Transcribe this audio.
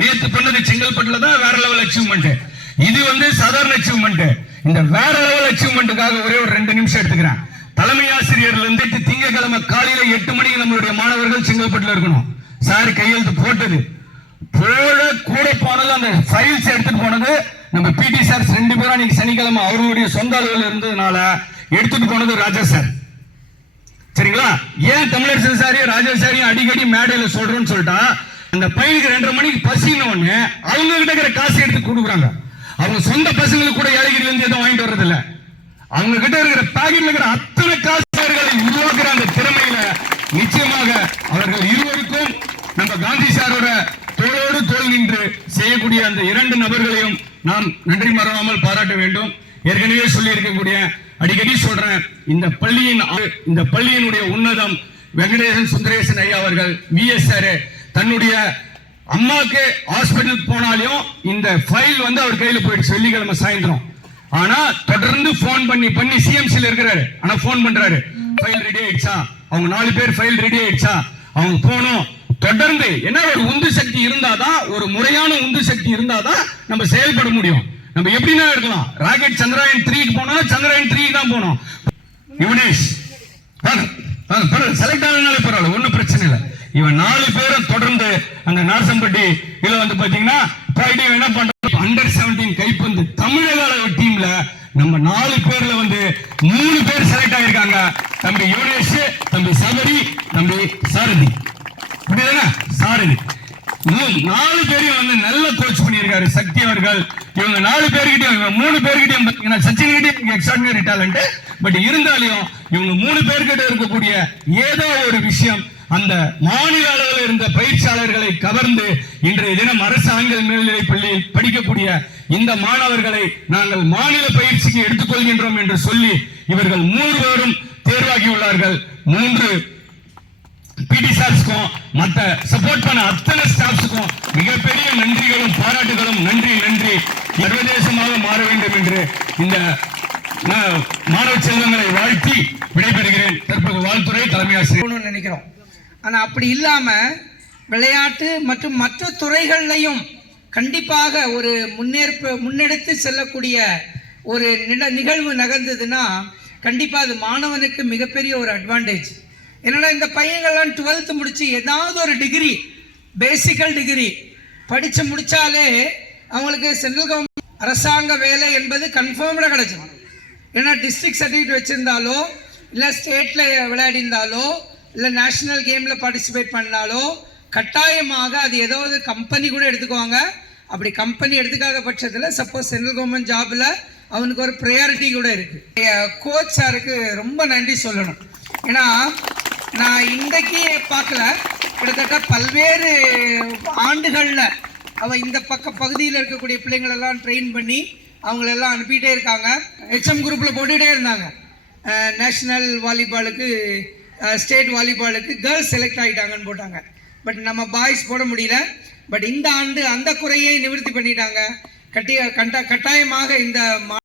நேத்து பண்ணது செங்கல்பட்டுல தான் வேற லெவல் அச்சீவ்மெண்ட் இது வந்து சாதாரண அச்சீவ்மெண்ட் இந்த வேற லெவல் அச்சீவ்மெண்ட்டுக்காக ஒரே ஒரு ரெண்டு நிமிஷம் எடுத்துக்கிறேன். தலைமை ஆசிரியர்ல இருந்து திங்கக்கிழமை காலையில எட்டு மணிக்கு நம்மளுடைய மாணவர்கள் செங்கல்பட்டுல இருக்கணும். சார் கையெழுத்து போட்டது. போட கூட போனது அந்த ஃபைல்ஸ் எடுத்துட்டு போனது. நம்ம பிடி சார் ரெண்டு பேரும் அன்னைக்கு சனிக்கிழமை அவர்களுடைய சொந்த அளவில் இருந்ததுனால எடுத்துட்டு போனது ராஜா சார் சரிங்களா? ஏன் தமிழரசன் சாரியும் ராஜா சாரியும் அடிக்கடி மேடையில சொல்றோம்னு சொல்லிட்டா? அந்த பையனுக்கு ரெண்டரை மணிக்கு பசின உடனே அவங்க கிட்ட இருக்கிற காசு எடுத்து கொடுக்குறாங்க. அவங்க சொந்த பசங்களுக்கு கூட ஏழைகிரில இருந்து எதுவும் வாங்கிட்டு வர்றது இல்ல அவங்க கிட்ட இருக்கிற பாக்கெட்ல இருக்கிற அத்தனை காசுகளை உருவாக்குற அந்த திறமையில நிச்சயமாக அவர்கள் இருவருக்கும் நம்ம காந்தி சாரோட தோளோடு தோல் நின்று செய்யக்கூடிய அந்த இரண்டு நபர்களையும் நாம் நன்றி மறவாமல் பாராட்ட வேண்டும். ஏற்கனவே சொல்லி இருக்கக்கூடிய அடிக்கடி சொல்றேன் இந்த பள்ளியின் இந்த பள்ளியினுடைய உன்னதம் வெங்கடேசன் சுந்தரேசன் ஐயா அவர்கள் விஎஸ்ஆர் தன்னுடைய அம்மாவுக்கு ஹாஸ்பிட்டலுக்கு போனாலையும் இந்த ஃபைல் வந்து அவர் கையில் போயிடுச்சு வெள்ளிக்கிழமை சாயந்தரம். ஆனா தொடர்ந்து போன் பண்ணி பண்ணி சிஎம்சில இருக்கிறாரு. ஆனா போன் பண்றாரு. ஃபைல் ரெடி ஆயிடுச்சா? அவங்க நாலு பேர் ஃபைல் ரெடி ஆயிடுச்சா? அவங்க போகணும் தொடர்ந்து என்ன ஒரு உந்து சக்தி இருந்தாதான் ஒரு முறையான உந்து சக்தி இருந்தாதான் நம்ம செயல்பட முடியும். நம்ம எப்படின்னா இருக்கலாம். ராக்கெட் சந்திராயன் த்ரீக்கு போனோம்னா சந்திராயன் த்ரீ தான் போனோம். யுவனேஷ் செலக்ட் ஆனாலே பரவாயில்ல ஒன்றும் பிரச்சனை இல்லை. இவன் நாலு பேரும் தொடர்ந்து அந்த நார்சம்பட்டி இதுல வந்து பாத்தீங்கன்னா ஃப்ரைடே என்ன பண்றோம் அண்டர் 17 கைப்பந்து. தமிழக அளவு டீம்ல நம்ம நாலு பேர்ல வந்து மூணு பேர் செலக்ட் ஆயிருக்காங்க. தம்பி யோகேஷ் தம்பி சபரி தம்பி சாரதி. புரியுதுனா சாரதி. நாலு பேரையும் வந்து நல்ல கோச் பண்ணியிருக்காரு. சக்தி அவர்கள். இவங்க நாலு பேர்கிட்டயும் இவங்க மூணு பேர்கிட்டயும் பாத்தீங்கன்னா சச்சின் கிட்டயும் எக்ஸ்ட்ராடினரி டேலண்ட் பட் இருந்தாலும் இவங்க மூணு பேர்கிட்ட இருக்கக்கூடிய ஏதோ ஒரு விஷயம் அந்த மாநில அளவில் இருந்த பயிற்சியாளர்களை கவர்ந்து இன்றைய தினம் அரசு ஆங்கில மேல்நிலை பள்ளியில் படிக்கக்கூடிய இந்த மாணவர்களை நாங்கள் மாநில பயிற்சிக்கு எடுத்துக்கொள்கின்றோம் என்று சொல்லி இவர்கள் மூன்று பேரும் தேர்வாகியுள்ளார்கள் மூன்று பிடி சார்ஸ்க்கும் மற்ற சப்போர்ட் பண்ண அத்தனை ஸ்டாஃப்ஸுக்கும் மிகப்பெரிய நன்றிகளும் பாராட்டுகளும் நன்றி நன்றி. சர்வதேசமாக மாற வேண்டும் என்று இந்த மாணவ செல்வங்களை வாழ்த்தி விடைபெறுகிறேன். தற்போது வாழ்த்துறை தலைமை ஆசிரியர். நினைக்கிறோம். ஆனால் அப்படி இல்லாமல் விளையாட்டு மற்றும் மற்ற துறைகள்லையும் கண்டிப்பாக ஒரு முன்னேற்பு முன்னெடுத்து செல்லக்கூடிய ஒரு நில- நிகழ்வு நகர்ந்ததுன்னா கண்டிப்பாக அது மாணவனுக்கு மிகப்பெரிய ஒரு அட்வான்டேஜ் என்னடா இந்த பையங்கள்லாம் டுவெல்த்து முடித்து ஏதாவது ஒரு டிகிரி பேசிக்கல் டிகிரி படித்து முடித்தாலே அவங்களுக்கு சென்ட்ரல் கவர்மெண்ட் அரசாங்க வேலை என்பது கன்ஃபார்ம்டாக கிடைச்சிடும் ஏன்னா டிஸ்ட்ரிக்ட் சர்டிஃபிகேட் வச்சுருந்தாலோ இல்லை ஸ்டேட்டில் விளையாடிருந்தாலோ இல்லை நேஷ்னல் கேமில் பார்ட்டிசிபேட் பண்ணாலோ கட்டாயமாக அது ஏதாவது கம்பெனி கூட எடுத்துக்குவாங்க. அப்படி கம்பெனி எடுத்துக்காத பட்சத்தில் சப்போஸ் சென்ட்ரல் கவர்மெண்ட் ஜாபில் அவனுக்கு ஒரு ப்ரையாரிட்டி கூட இருக்குது கோச் சாருக்கு ரொம்ப நன்றி சொல்லணும். ஏன்னா நான் இன்றைக்கு பார்க்கல. கிட்டத்தட்ட பல்வேறு ஆண்டுகளில் அவள் இந்த பக்க பகுதியில் இருக்கக்கூடிய பிள்ளைங்களெல்லாம் ட்ரெயின் பண்ணி அவங்களெல்லாம் அனுப்பிகிட்டே இருக்காங்க. ஹெச்எம் குரூப்பில் போட்டுகிட்டே இருந்தாங்க. நேஷ்னல் வாலிபாலுக்கு ஸ்டேட் வாலிபாலுக்கு கேர்ள்ஸ் செலக்ட் ஆகிட்டாங்கன்னு போட்டாங்க. பட் நம்ம பாய்ஸ் போட முடியல. பட் இந்த ஆண்டு அந்த குறையை நிவர்த்தி பண்ணிட்டாங்க. கட்டிய கட்ட கட்டாயமாக இந்த மா-